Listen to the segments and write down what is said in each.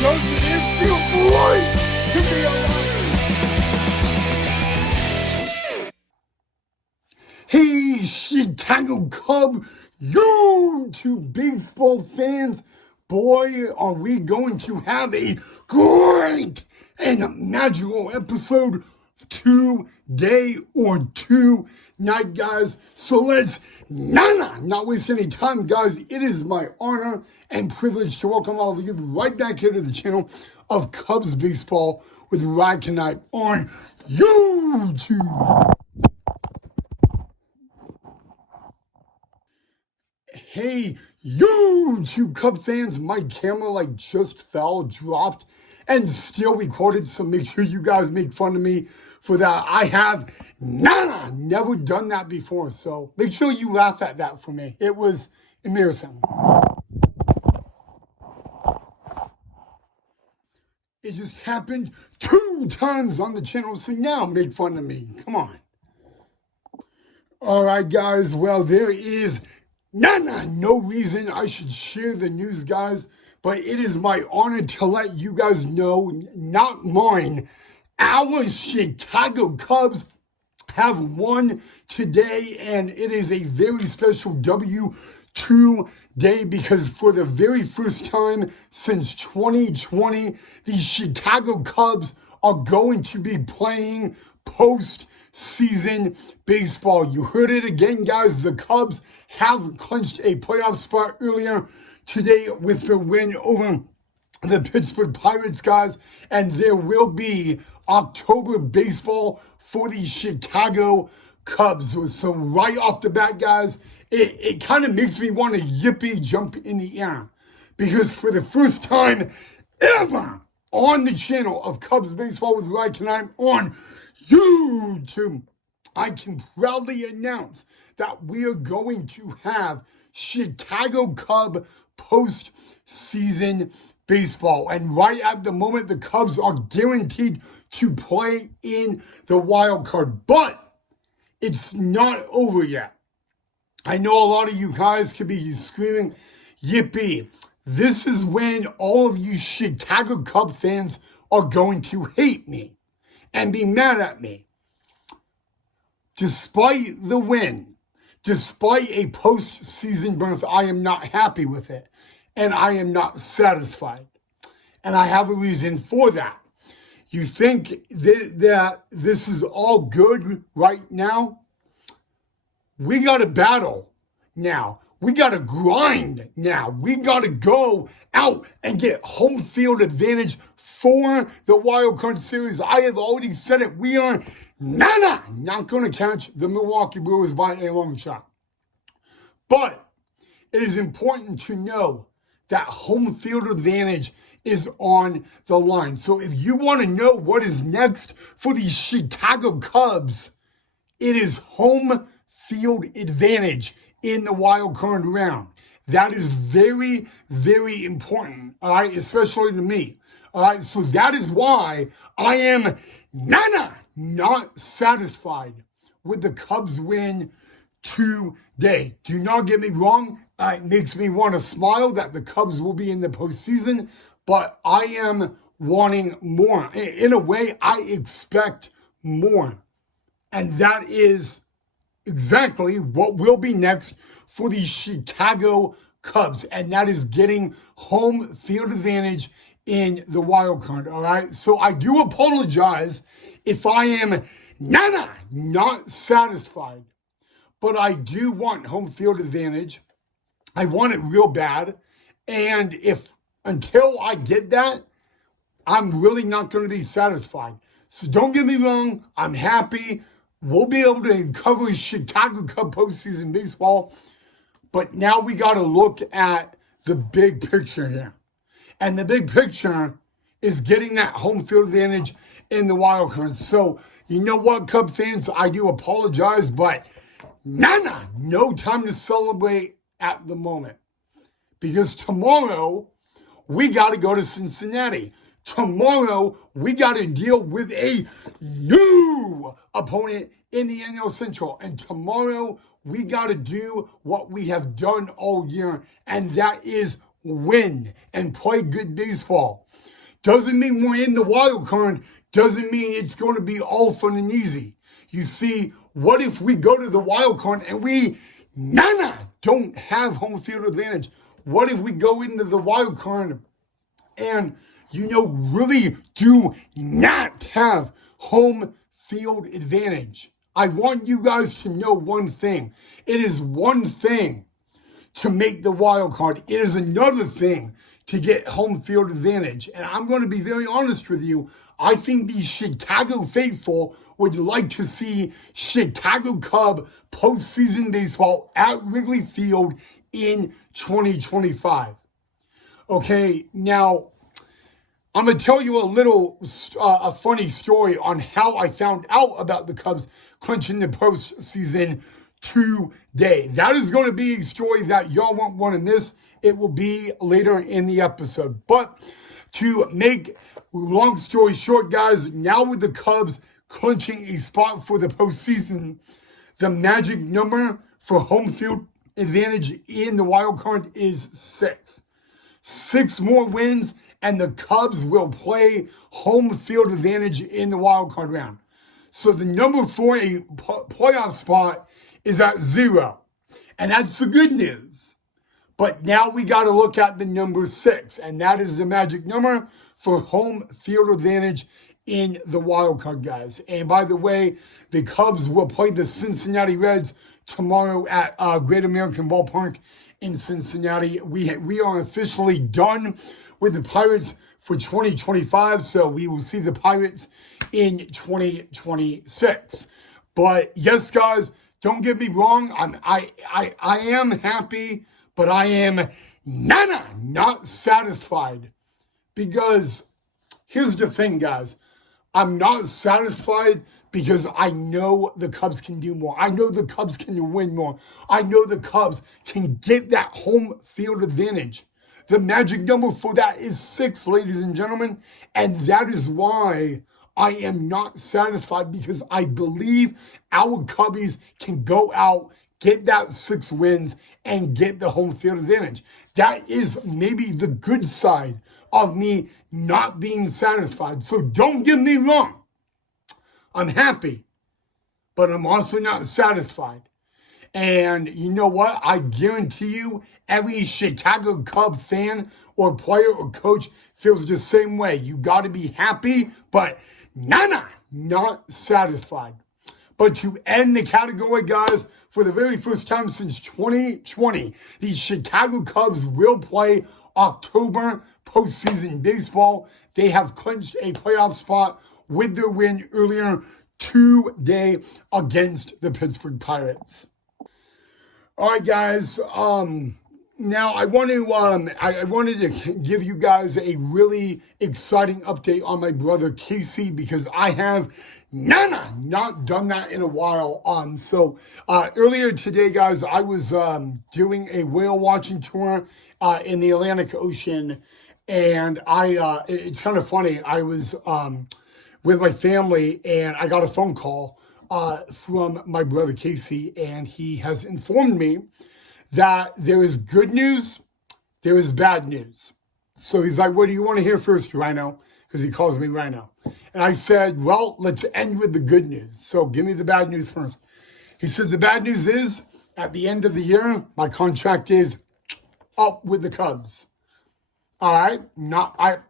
Doesn't it feel great to be alive? Hey, Chicago Cub, YouTube baseball fans, boy, are we going to have a great and magical episode today or tonight, guys. So let's not waste any time, guys. It is my honor and privilege to welcome all of you right back here to the channel of Cubs Baseball with Ryan Knight on YouTube. Hey, YouTube Cub fans, my camera just dropped, and still recorded, so make sure you guys make fun of me for that. I have never done that before, so make sure you laugh at that for me. It was embarrassing. It just happened 2 times on the channel, so now make fun of me. Come on. All right, guys, well, there is no reason I should share the news, guys, but it is my honor to let you guys know, not mine, our Chicago Cubs have won today, and it is a very special W today because for the very first time since 2020, the Chicago Cubs are going to be playing postseason baseball. You heard it again, guys. The Cubs have clinched a playoff spot earlier today with the win over the Pittsburgh Pirates, guys, and there will be October baseball for the Chicago Cubs. So right off the bat, guys, it kind of makes me want to yippee jump in the air because for the first time ever on the channel of Cubs Baseball with Ryan Knight on YouTube, I can proudly announce that we are going to have Chicago Cub postseason baseball. And right at the moment, the Cubs are guaranteed to play in the wild card. But it's not over yet. I know a lot of you guys could be screaming, yippee. This is when all of you Chicago Cub fans are going to hate me and be mad at me. Despite the win, despite a postseason berth, I am not happy with it, and I am not satisfied. And I have a reason for that. You think that this is all good right now? We got to battle now. We got to grind now. We got to go out and get home field advantage for the wild card series. I have already said it. We are not going to catch the Milwaukee Brewers by a long shot. But it is important to know that home field advantage is on the line. So if you want to know what is next for the Chicago Cubs, it is home field advantage in the wild card round. That is very, very important, all right, especially to me. All right, so that is why I am not satisfied with the Cubs win today. Do not get me wrong. It makes me want to smile that the Cubs will be in the postseason, but I am wanting more. In a way, I expect more. And that is exactly what will be next for the Chicago Cubs, and that is getting home field advantage in the wild card, all right? So I do apologize if I am not satisfied, but I do want home field advantage. I want it real bad, and until I get that, I'm really not going to be satisfied. So don't get me wrong, I'm happy. We'll be able to cover Chicago Cub postseason baseball, but now we got to look at the big picture here. And the big picture is getting that home field advantage in the wild card. So, you know what, Cub fans? I do apologize, but no time to celebrate at the moment. Because tomorrow, we got to go to Cincinnati. Tomorrow, we got to deal with a new opponent in the NL Central. And tomorrow, we got to do what we have done all year, and that is win and play good baseball. Doesn't mean we're in the wild card. Doesn't mean it's going to be all fun and easy. You see, what if we go to the wild card and we don't have home field advantage? What if we go into the wild card and, really do not have home field advantage? I want you guys to know one thing. It is one thing to make the wild card. It is another thing to get home field advantage. And I'm going to be very honest with you. I think the Chicago faithful would like to see Chicago Cub postseason baseball at Wrigley Field in 2025. Okay, now I'm going to tell you a funny story on how I found out about the Cubs clinching the postseason today. That is going to be a story that y'all won't want to miss. It will be later in the episode. But to make long story short, guys, now with the Cubs clinching a spot for the postseason, the magic number for home field advantage in the wild card is 6. 6 more wins, and the Cubs will play home field advantage in the wild card round. So the number for a playoff spot is at 0. And that's the good news. But now we got to look at the number 6, and that is the magic number for home field advantage in the wild card, guys. And by the way, the Cubs will play the Cincinnati Reds tomorrow at Great American Ballpark in Cincinnati. We are officially done with the Pirates for 2025, so we will see the Pirates in 2026. But yes, guys, don't get me wrong. I am happy, but I am not satisfied, because here's the thing, guys. I'm not satisfied because I know the Cubs can do more. I know the Cubs can win more. I know the Cubs can get that home field advantage. The magic number for that is 6, ladies and gentlemen. And that is why I am not satisfied, because I believe our Cubbies can go out, get that 6 wins, and get the home field advantage. That is maybe the good side of me not being satisfied. So don't get me wrong. I'm happy, but I'm also not satisfied. And you know what? I guarantee you, every Chicago Cub fan or player or coach feels the same way. You got to be happy, but not satisfied. But to end the category, guys, for the very first time since 2020, the Chicago Cubs will play October postseason baseball. They have clinched a playoff spot with their win earlier today against the Pittsburgh Pirates. All right, guys. Now I wanted to give you guys a really exciting update on my brother Casey, because I have not done that in a while. So earlier today, guys, I was doing a whale watching tour in the Atlantic Ocean, and it's kind of funny. I was with my family, and I got a phone call from my brother Casey, and he has informed me that there is good news, there is bad news. So he's like, what do you want to hear first, Rhino? Because he calls me Rhino. And I said, well, let's end with the good news. So give me the bad news first. He said, the bad news is, at the end of the year, my contract is up with the Cubs. All right?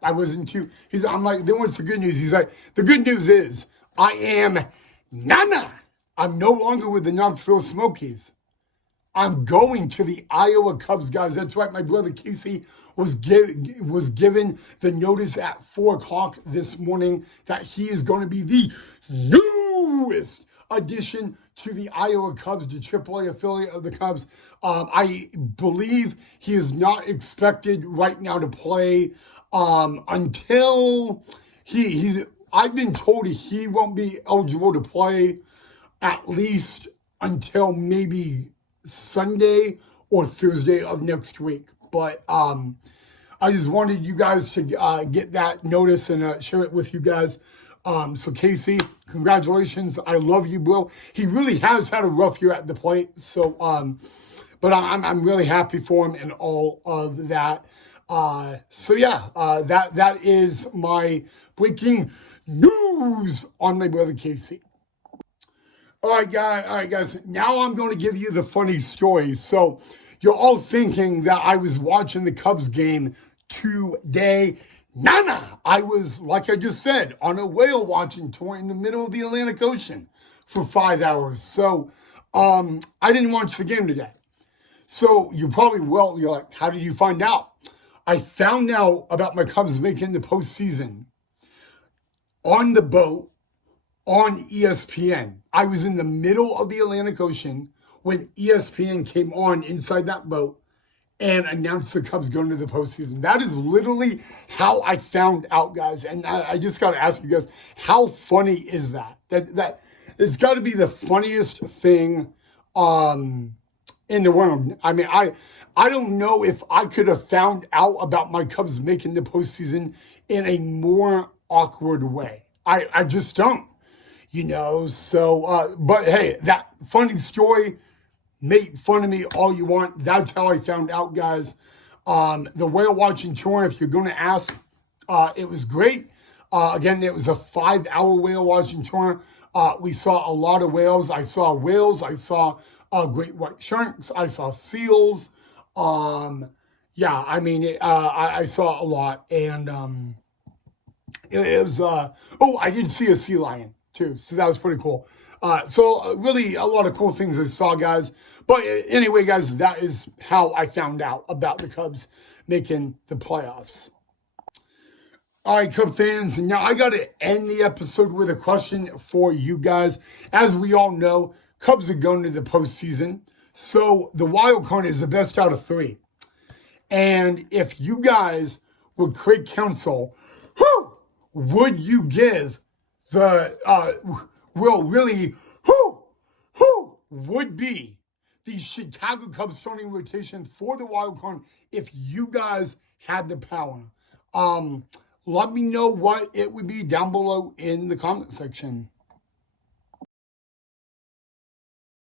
I wasn't too, I'm like, then what's the good news? He's like, the good news is, I'm no longer with the Knoxville Smokies. I'm going to the Iowa Cubs, guys. That's right. My brother Casey was given the notice at 4 o'clock this morning that he is going to be the newest addition to the Iowa Cubs, the AAA affiliate of the Cubs. I believe he is not expected right now to play until I've been told he won't be eligible to play at least until maybe Sunday or Thursday of next week. But I just wanted you guys to get that notice and share it with you guys. So Casey, congratulations. I love you, bro. He really has had a rough year at the plate. So, But I'm really happy for him and all of that. So yeah, that is my breaking news on my brother Casey. All right, guys. Now I'm going to give you the funny story. So you're all thinking that I was watching the Cubs game today. Nah. I was, like I just said, on a whale watching tour in the middle of the Atlantic Ocean for 5 hours. So I didn't watch the game today. So you're like, how did you find out? I found out about my Cubs making the postseason on the boat on ESPN. I was in the middle of the Atlantic Ocean when ESPN came on inside that boat and announced the Cubs going to the postseason. That is literally how I found out, guys. And I just got to ask you guys, how funny is that? That it's got to be the funniest thing in the world. I mean, I don't know if I could have found out about my Cubs making the postseason in a more awkward way. I just don't. So, but hey, that funny story, make fun of me all you want. That's how I found out, guys. The whale watching tour, if you're going to ask, it was great. Again, it was a 5-hour whale watching tour. We saw a lot of whales. I saw whales. I saw great white sharks. I saw seals. I saw a lot. And it was, I did see a sea lion too. So that was pretty cool. So really a lot of cool things I saw, guys. But anyway, guys, that is how I found out about the Cubs making the playoffs. All right, Cub fans, now I got to end the episode with a question for you guys. As we all know, Cubs are going to the postseason. So the wild card is the best out of 3. And if you guys would create council, who would you give the, who would be the Chicago Cubs starting rotation for the wild card if you guys had the power? Let me know what it would be down below in the comment section.